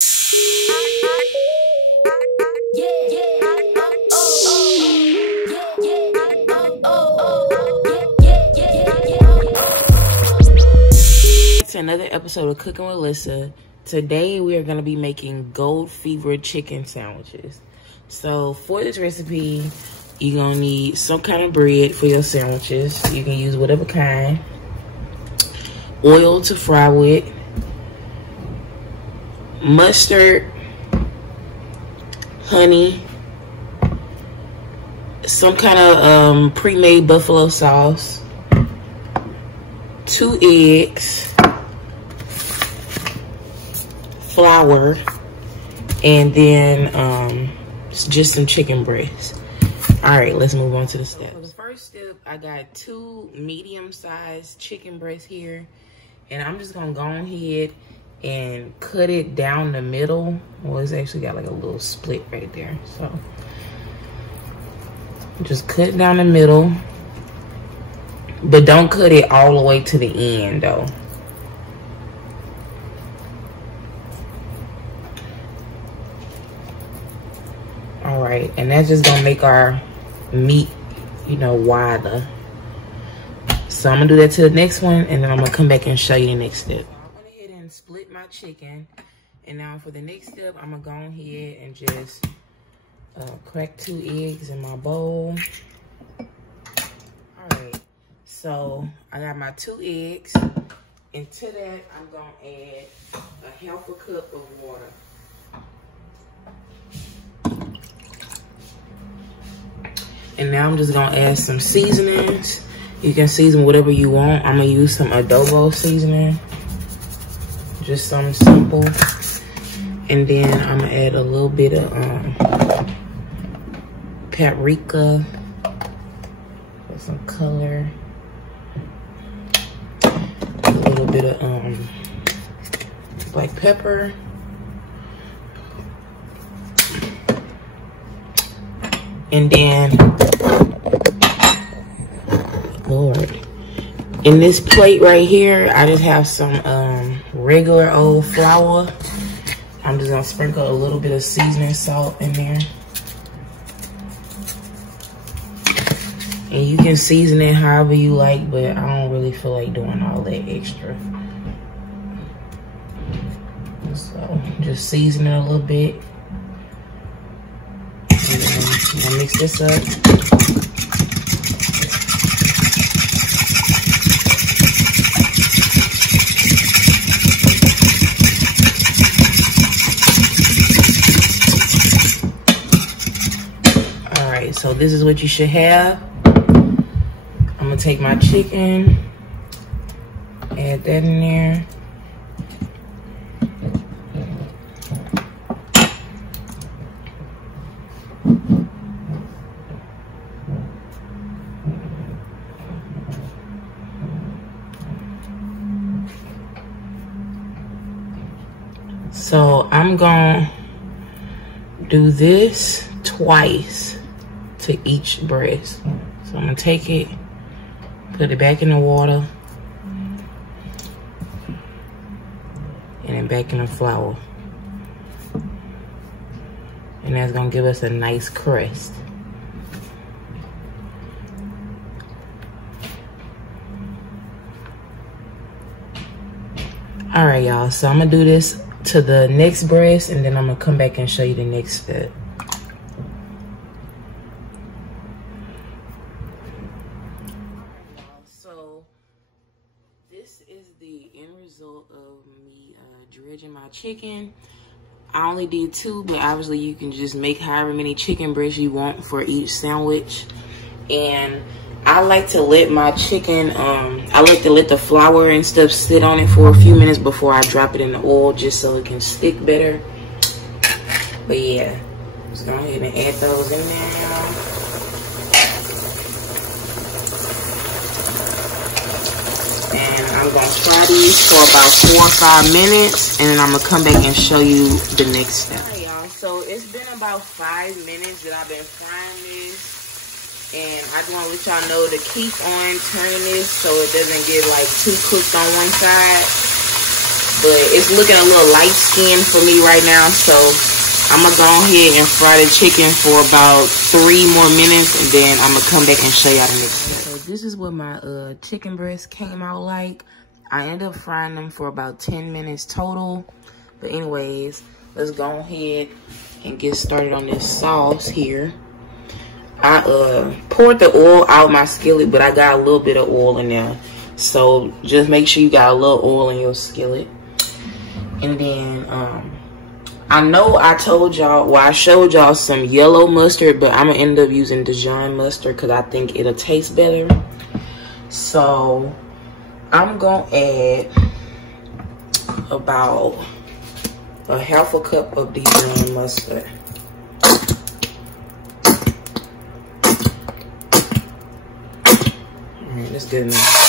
To another episode of Cooking with Lyssa. Today we are going to be making gold fever chicken sandwiches. So for this recipe, you're going to need some kind of bread for your sandwiches. You can use whatever kind. Oil to fry with. Mustard. Honey. Some kind of pre-made buffalo sauce. 2 eggs. Flour, and then just some chicken breast. All right, let's move on to the steps. So the first step, I got 2 medium-sized chicken breasts here, and I'm just gonna go ahead and cut it down the middle. Well, it's actually got like a little split right there, so just cut it down the middle, but don't cut it all the way to the end though. All right, and that's just gonna make our meat, you know, wider. So I'm gonna do that to the next one, and then I'm gonna come back and show you the next step. I went ahead and split my chicken, and now for the next step, I'm gonna go ahead and just crack 2 eggs in my bowl. All right, so I got my 2 eggs, and to that, I'm gonna add a 1/2 cup of water. And now I'm just gonna add some seasonings. You can season whatever you want. I'm gonna use some adobo seasoning. Just something simple. And then I'm gonna add a little bit of paprika for some color. A little bit of black pepper. And then, Lord, in this plate right here, I just have some regular old flour. I'm just gonna sprinkle a little bit of seasoning salt in there. And you can season it however you like, but I don't really feel like doing all that extra. So, just season it a little bit. I'm gonna mix this up. All right, so this is what you should have. I'm gonna take my chicken, add that in there. So I'm gonna do this twice to each breast. So I'm gonna take it, put it back in the water, and then back in the flour. And that's gonna give us a nice crust. All right, y'all, so I'm gonna do this to the next breast, and then I'm gonna come back and show you the next step. So this is the end result of me dredging my chicken. I only did 2, but obviously you can just make however many chicken breasts you want for each sandwich. And I like to let my chicken, I like to let the flour and stuff sit on it for a few minutes before I drop it in the oil, just so it can stick better. But yeah, just go ahead and add those in there now. And I'm gonna fry these for about 4 or 5 minutes, and then I'm gonna come back and show you the next step. All right, y'all, so it's been about 5 minutes that I've been frying this. And I just want to let y'all know to keep on turning this so it doesn't get like too cooked on one side. but it's looking a little light skinned for me right now, so I'm gonna go ahead and fry the chicken for about 3 more minutes, and then I'm gonna come back and show y'all the next step. So this is what my chicken breasts came out like. I ended up frying them for about 10 minutes total. But anyways, let's go ahead and get started on this sauce here. I poured the oil out my skillet, but I got a little bit of oil in there. So just make sure you got a little oil in your skillet. And then I know I told y'all, well, I showed y'all some yellow mustard, but I'm gonna end up using Dijon mustard because I think it'll taste better. So I'm gonna add about a half a cup of Dijon mustard. Alright, that's good enough.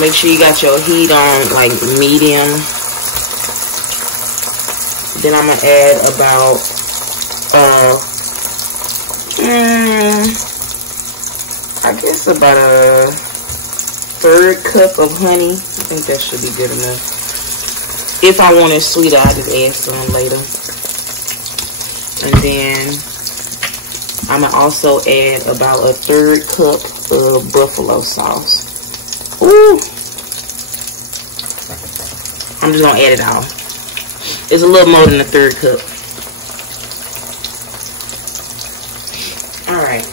Make sure you got your heat on like medium. Then I'm gonna add about I guess about a 1/3 cup of honey. I think that should be good enough. If I want it sweeter, I'll just add some later. And then I'm gonna also add about a 1/3 cup of buffalo sauce. Ooh! I'm just gonna add it all. It's a little more than a 1/3 cup. Alright.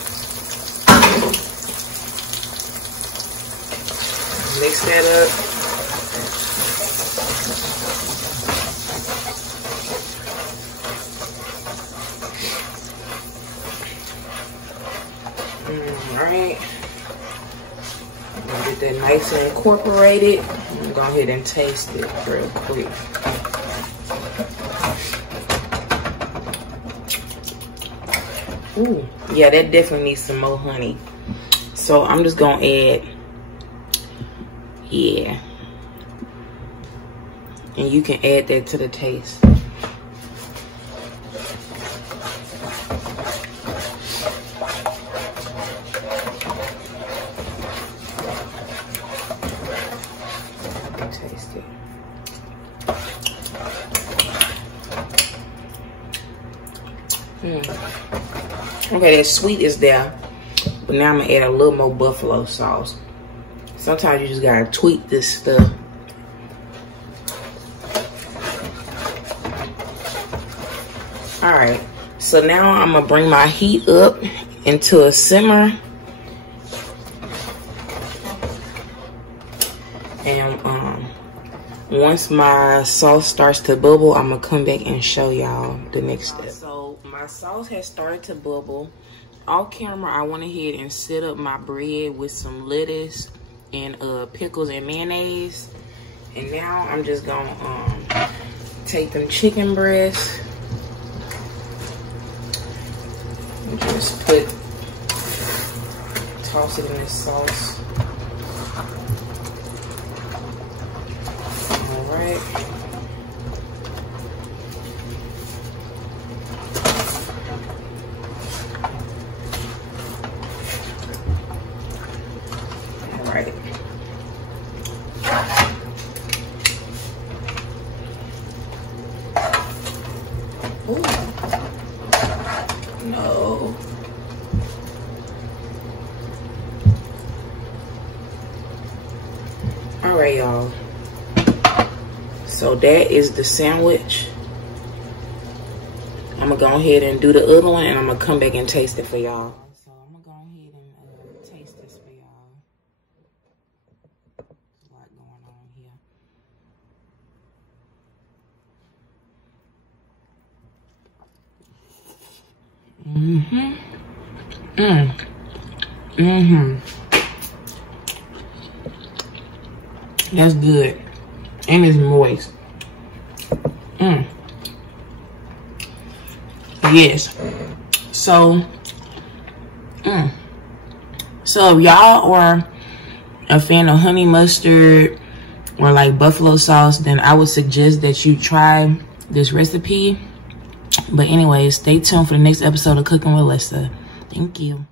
Mix that up. Alright. Get that nice and incorporated. I'm gonna go ahead and taste it real quick. Ooh, yeah, that definitely needs some more honey. So I'm just gonna add, yeah. And you can add that to the taste. Taste it. Okay, that sweet is there, but now I'm gonna add a little more buffalo sauce. Sometimes you just gotta tweak this stuff. All right, so now I'm gonna bring my heat up into a simmer. And once my sauce starts to bubble, I'm gonna come back and show y'all the next step. So my sauce has started to bubble. Off camera, I went ahead and set up my bread with some lettuce and pickles and mayonnaise. And now I'm just gonna take them chicken breasts and just toss it in this sauce. Alright. Alright. Ooh. No. Alright, y'all. So that is the sandwich. I'm gonna go ahead and do the other one, and I'm gonna come back and taste it for y'all. So I'm gonna go ahead and taste this for y'all. There's a lot going on here. That's good. And it's moist. Yes. So if y'all are a fan of honey mustard or like buffalo sauce, then I would suggest that you try this recipe. But anyway, stay tuned for the next episode of Cooking with Lyssa. Thank you.